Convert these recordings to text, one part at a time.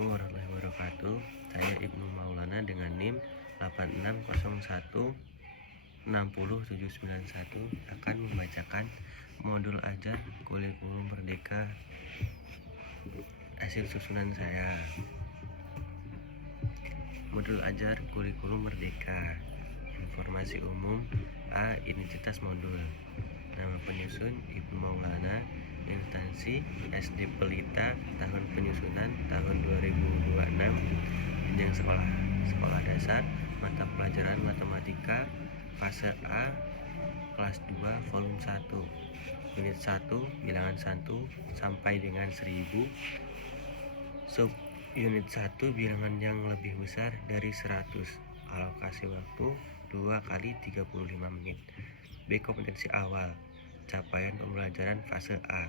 Assalamualaikum warahmatullahi wabarakatuh. Saya Ibnu Maulana dengan NIM 8601600791 akan membacakan modul ajar kurikulum merdeka hasil susunan saya. Modul ajar kurikulum merdeka. Informasi umum A. Identitas modul. Nama penyusun Ibnu Maulana. Instansi SD Pelita. Tahun penyusunan tahun 2026. Jenjang sekolah dasar. Mata pelajaran matematika fase A kelas 2 volume 1 unit 1 bilangan 1 sampai dengan 1000. Sub unit 1 bilangan yang lebih besar dari 100. Alokasi waktu 2 kali 35 menit. B. Kompetensi awal. Capaian pembelajaran fase A.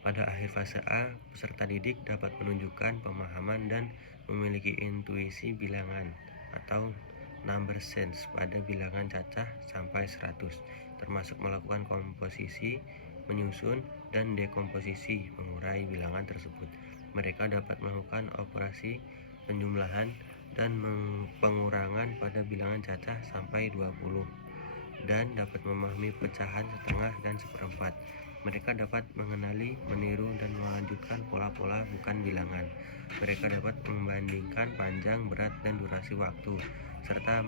Pada akhir fase A, peserta didik dapat menunjukkan pemahaman dan memiliki intuisi bilangan atau number sense pada bilangan cacah sampai 100, termasuk melakukan komposisi, menyusun, dan dekomposisi, mengurai bilangan tersebut. Mereka dapat melakukan operasi penjumlahan dan pengurangan pada bilangan cacah sampai 20 dan dapat memahami pecahan setengah dan seperempat. Mereka dapat mengenali, meniru, dan melanjutkan pola-pola bukan bilangan. Mereka dapat membandingkan panjang, berat, dan durasi waktu, serta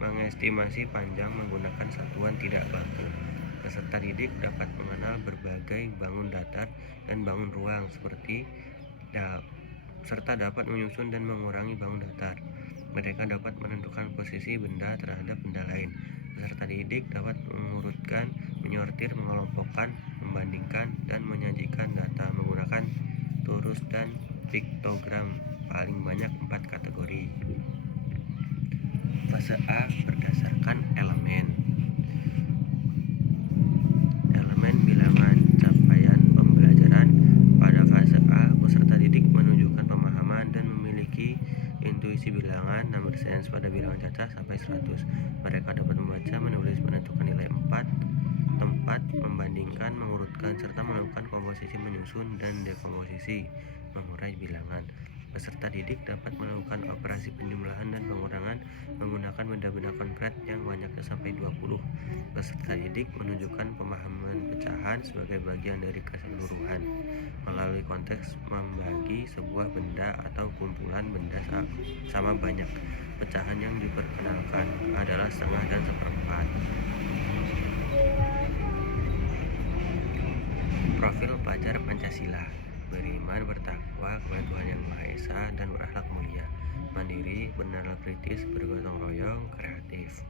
mengestimasi panjang menggunakan satuan tidak baku. Peserta didik dapat mengenal berbagai bangun datar dan bangun ruang serta dapat menyusun dan mengurangi bangun datar. Mereka dapat menentukan posisi benda terhadap benda lain. Peserta didik dapat mengurutkan, menyortir, mengelompokkan, membandingkan, dan menyajikan data menggunakan turus dan piktogram, paling banyak 4 kategori. Fase A berdasarkan elemen bilangan. Capaian pembelajaran. Pada fase A, peserta didik menunjukkan pemahaman dan memiliki intuisi bilangan number sense pada bilangan cacah sampai 100. Mereka dapat membaca, menulis, menentukan nilai 4, tempat, membandingkan, mengurutkan, serta melakukan komposisi, menyusun, dan dekomposisi, mengurai bilangan. Peserta didik dapat melakukan operasi penjumlahan dan pengurangan menggunakan benda-benda konkret yang banyaknya sampai 20. Peserta didik menunjukkan pemahaman pecahan sebagai bagian dari keseluruhan melalui konteks membagi sebuah benda atau kumpulan benda sama banyak. Pecahan yang diperkenalkan adalah setengah dan seperempat. Profil pelajar Pancasila. Beriman, bertakwa kepada Tuhan Yang Maha Esa, dan berakhlak mulia. Mandiri, bernalar kritis, bergotong royong, kreatif.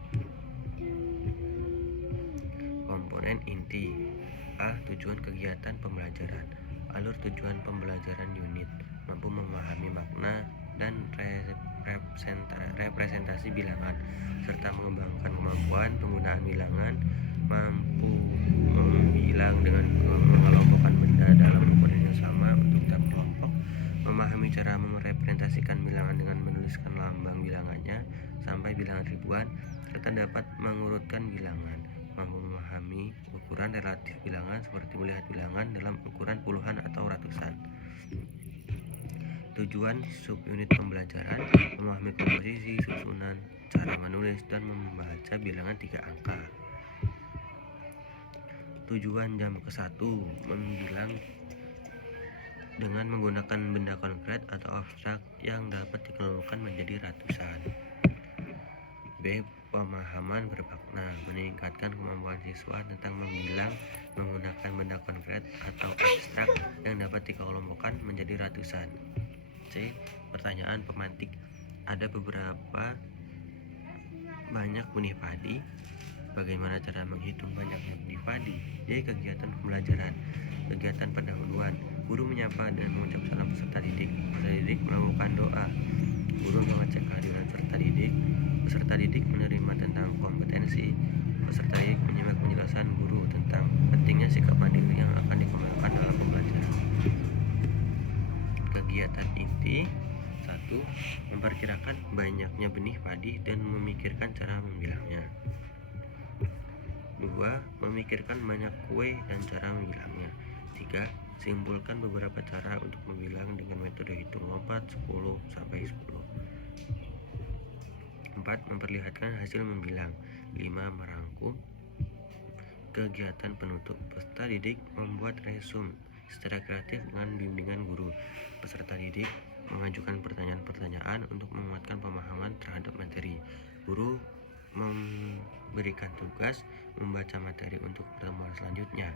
Komponen inti. A. Tujuan kegiatan pembelajaran. Alur tujuan pembelajaran unit. Mampu memahami makna dan representasi bilangan, serta mengembangkan kemampuan penggunaan bilangan. Mampu membilang dengan mengelompokkan benda dalam ukuran yang sama untuk tiap kelompok. Memahami cara merepresentasikan bilangan dengan menuliskan lambang bilangannya sampai bilangan ribuan, serta dapat mengurutkan bilangan. Mampu memahami ukuran relatif bilangan seperti melihat bilangan dalam ukuran puluhan atau ratusan. Tujuan subunit pembelajaran. Memahami komposisi, susunan, cara menulis, dan membaca bilangan 3 angka. Tujuan jam ke-1. Membilang dengan menggunakan benda konkret atau abstrak yang dapat dikelompokkan menjadi ratusan. B. Pemahaman bermakna. Meningkatkan kemampuan siswa tentang membilang menggunakan benda konkret atau abstrak yang dapat dikelompokkan menjadi ratusan. C. Pertanyaan pemantik. Ada beberapa banyak benih padi. Bagaimana cara menghitung banyaknya benih padi? D. Kegiatan pembelajaran. Kegiatan pendahuluan. Guru menyapa dan mengucap salam peserta didik. Peserta didik melakukan doa. Guru mengecek kehadiran peserta didik. Peserta didik menerima tentang kompetensi. Peserta didik menyimak penjelasan guru tentang pentingnya sikap mandiri yang akan dikembangkan dalam pembelajaran. Kegiatan inti. 1. Memperkirakan banyaknya benih padi dan memikirkan cara membilangnya. 2. Memikirkan banyak kue dan cara membilangnya. 3. Simpulkan beberapa cara untuk membilang dengan metode hitung lompat 10 sampai 10. 4. Memperlihatkan hasil membilang. 5. Merangkum kegiatan penutup. Peserta didik membuat resume secara kreatif dengan bimbingan guru. Peserta didik mengajukan pertanyaan-pertanyaan untuk menguatkan pemahaman terhadap materi. Guru memberikan tugas membaca materi untuk pertemuan selanjutnya.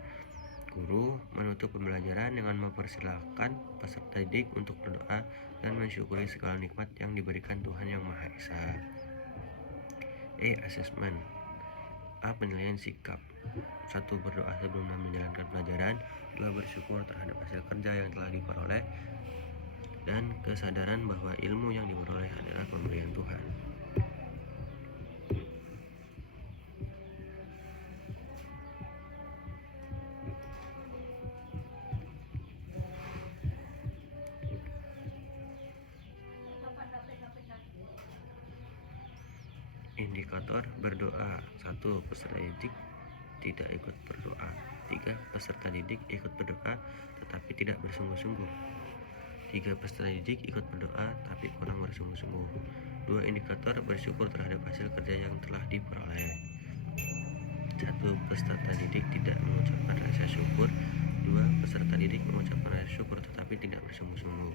Guru menutup pembelajaran dengan mempersilahkan peserta didik untuk berdoa dan mensyukuri segala nikmat yang diberikan Tuhan Yang Maha Esa. Assessment. A. Penilaian sikap. 1. Berdoa sebelum menjalankan pelajaran. 2. Bersyukur terhadap hasil kerja yang telah diperoleh dan kesadaran bahwa ilmu yang diperoleh adalah pemberian Tuhan. Indikator berdoa. 1. Peserta didik tidak ikut berdoa. 3. Peserta didik ikut berdoa tetapi tidak bersungguh-sungguh. 3. Peserta didik ikut berdoa tapi kurang bersungguh-sungguh. 2. Indikator bersyukur terhadap hasil kerja yang telah diperoleh. 1. Peserta didik tidak mengucapkan rasa syukur. 2. Peserta didik mengucapkan rasa syukur tetapi tidak bersungguh-sungguh.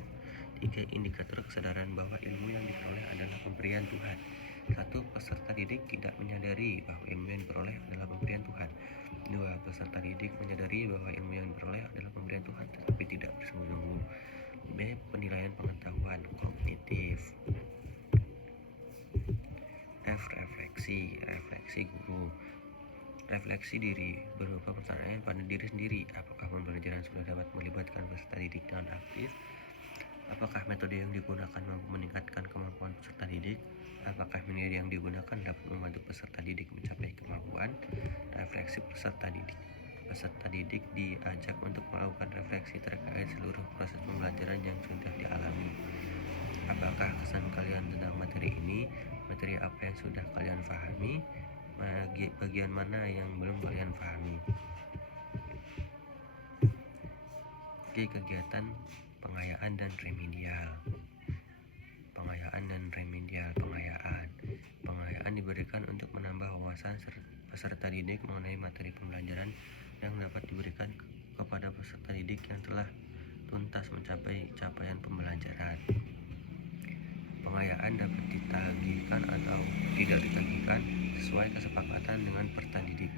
3. Indikator kesadaran bahwa ilmu yang diperoleh adalah pemberian Tuhan. 1. Peserta didik tidak menyadari bahwa ilmu yang diperoleh adalah pemberian Tuhan. 2. Peserta didik menyadari bahwa ilmu yang diperoleh adalah pemberian Tuhan tetapi tidak bersungguh-sungguh. B. Penilaian pengetahuan kognitif. F. Refleksi guru. Refleksi diri berupa pertanyaan pada diri sendiri. Apakah pembelajaran sudah dapat melibatkan peserta didik dengan aktif? Apakah metode yang digunakan mampu meningkatkan kemampuan peserta didik? Apakah metode yang digunakan dapat membantu peserta didik mencapai kemampuan? Refleksi peserta didik. Peserta didik diajak untuk melakukan refleksi terkait seluruh proses pembelajaran yang sudah dialami. Apakah kesan kalian tentang materi ini? Materi apa yang sudah kalian pahami? Bagian mana yang belum kalian pahami? Kegiatan pengayaan dan remedial. Pengayaan diberikan untuk menambah wawasan peserta didik mengenai materi pembelajaran yang dapat diberikan kepada peserta didik yang telah tuntas mencapai capaian pembelajaran. Pengayaan dapat ditagihkan atau tidak ditagihkan sesuai kesepakatan dengan peserta didik.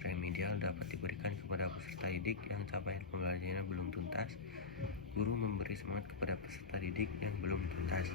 Remedial dapat diberikan kepada peserta didik yang capaian pembelajarannya belum tuntas. Guru memberi semangat kepada peserta didik yang belum tuntas.